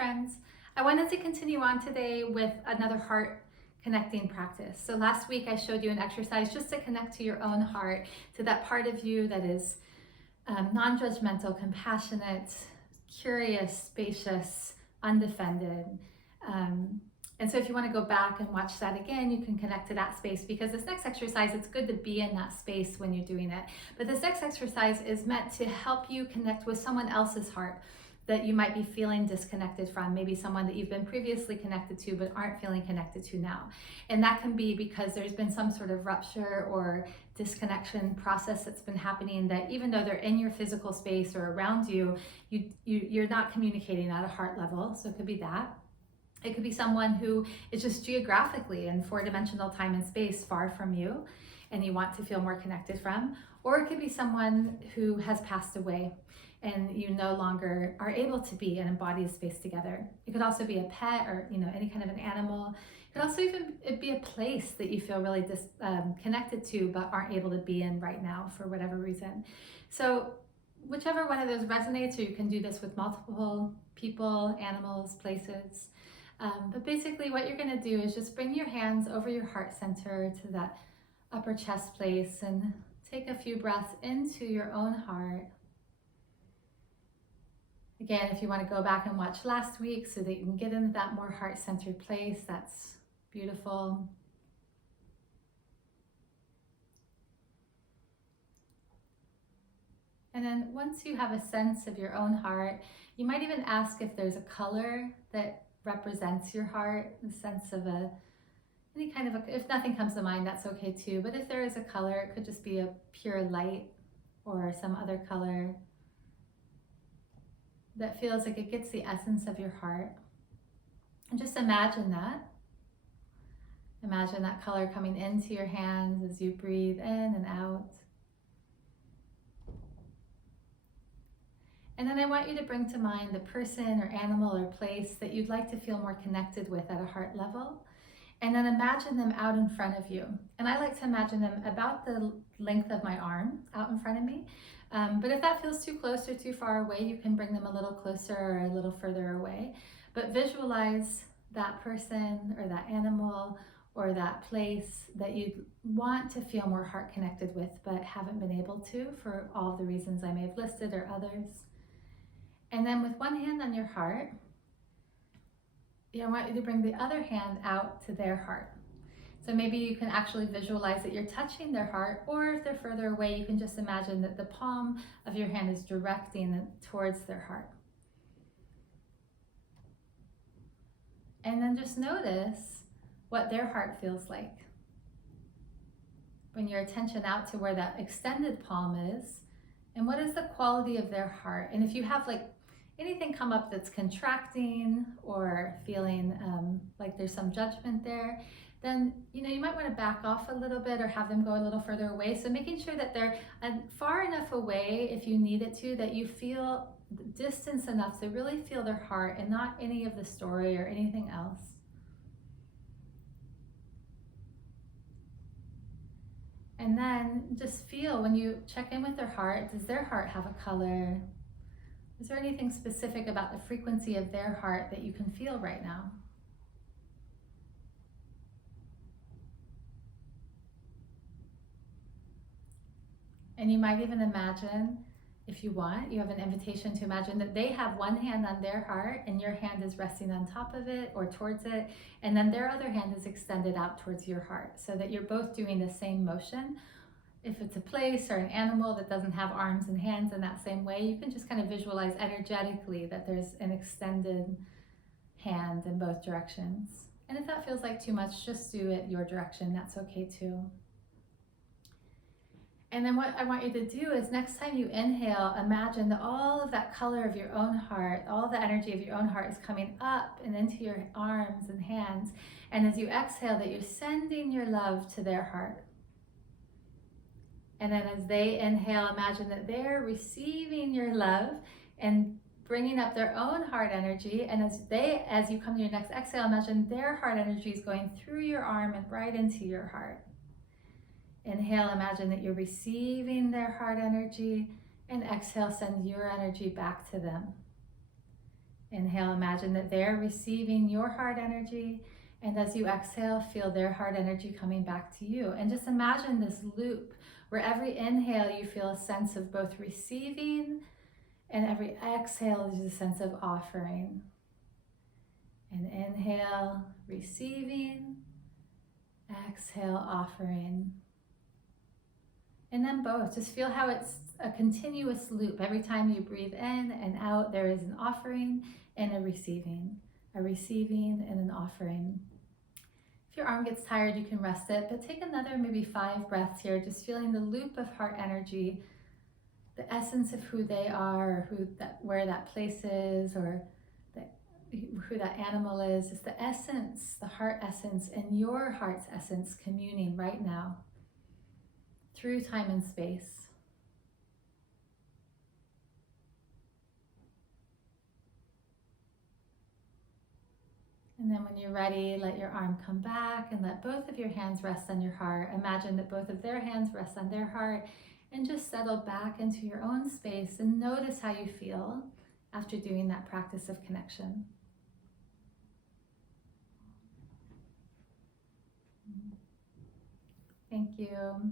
friends. I wanted to continue on today with another heart connecting practice. So last week I showed you an exercise just to connect to your own heart, to that part of you that is non-judgmental, compassionate, curious, spacious, undefended. And so if you want to go back and watch that again, you can connect to that space, because this next exercise, it's good to be in that space when you're doing it. But this next exercise is meant to help you connect with someone else's heart that you might be feeling disconnected from, maybe someone that you've been previously connected to but aren't feeling connected to now. And that can be because there's been some sort of rupture or disconnection process that's been happening, that even though they're in your physical space or around you, you're not communicating at a heart level. So it could be that. It could be someone who is just geographically in four-dimensional time and space far from you and you want to feel more connected from. Or it could be someone who has passed away and you no longer are able to be and embody a space together. It could also be a pet, or any kind of an animal. It could also even be a place that you feel really connected to but aren't able to be in right now for whatever reason. So whichever one of those resonates, or you can do this with multiple people, animals, places. But basically what you're going to do is just bring your hands over your heart center to that upper chest place and take a few breaths into your own heart. Again, if you want to go back and watch last week so that you can get into that more heart-centered place, that's beautiful. And then once you have a sense of your own heart, you might even ask if there's a color that represents your heart, the sense of any kind of if nothing comes to mind, that's okay too. But if there is a color, it could just be a pure light or some other color that feels like it gets the essence of your heart. And just imagine that. Imagine that color coming into your hands as you breathe in and out. And then I want you to bring to mind the person or animal or place that you'd like to feel more connected with at a heart level. And then imagine them out in front of you. And I like to imagine them about the length of my arm out in front of me. But if that feels too close or too far away, you can bring them a little closer or a little further away. But visualize that person or that animal or that place that you want to feel more heart connected with but haven't been able to for all of the reasons I may have listed or others. And then with one hand on your heart, I want you to bring the other hand out to their heart. So maybe you can actually visualize that you're touching their heart, or if they're further away, you can just imagine that the palm of your hand is directing it towards their heart. And then just notice what their heart feels like. Bring your attention out to where that extended palm is, and what is the quality of their heart. And if you have anything come up that's contracting or feeling like there's some judgment there, then you might want to back off a little bit or have them go a little further away. So making sure that they're far enough away, if you need it to, that you feel distance enough to really feel their heart and not any of the story or anything else. And then just feel, when you check in with their heart, does their heart have a color? Is there anything specific about the frequency of their heart that you can feel right now? And you might even imagine, if you want, you have an invitation to imagine that they have one hand on their heart and your hand is resting on top of it or towards it, and then their other hand is extended out towards your heart, so that you're both doing the same motion. If it's a place or an animal that doesn't have arms and hands in that same way, you can just kind of visualize energetically that there's an extended hand in both directions. And if that feels like too much, just do it your direction, that's okay too. And then what I want you to do is, next time you inhale, imagine that all of that color of your own heart, all the energy of your own heart is coming up and into your arms and hands. And as you exhale, that you're sending your love to their heart. And then as they inhale, imagine that they're receiving your love and bringing up their own heart energy. And as you come to your next exhale, imagine their heart energy is going through your arm and right into your heart. Inhale, imagine that you're receiving their heart energy, and exhale, send your energy back to them. Inhale, imagine that they're receiving your heart energy. And as you exhale, feel their heart energy coming back to you. And just imagine this loop where every inhale you feel a sense of both receiving, and every exhale is a sense of offering. And inhale, receiving, exhale, offering. And then both, just feel how it's a continuous loop. Every time you breathe in and out, there is an offering and a receiving and an offering. If your arm gets tired, you can rest it, but take another maybe 5 breaths here, just feeling the loop of heart energy, the essence of who they are, or where that place is, or who that animal is. It's the essence, the heart essence, and your heart's essence communing right now through time and space. And then when you're ready, let your arm come back and let both of your hands rest on your heart. Imagine that both of their hands rest on their heart, and just settle back into your own space and notice how you feel after doing that practice of connection. Thank you.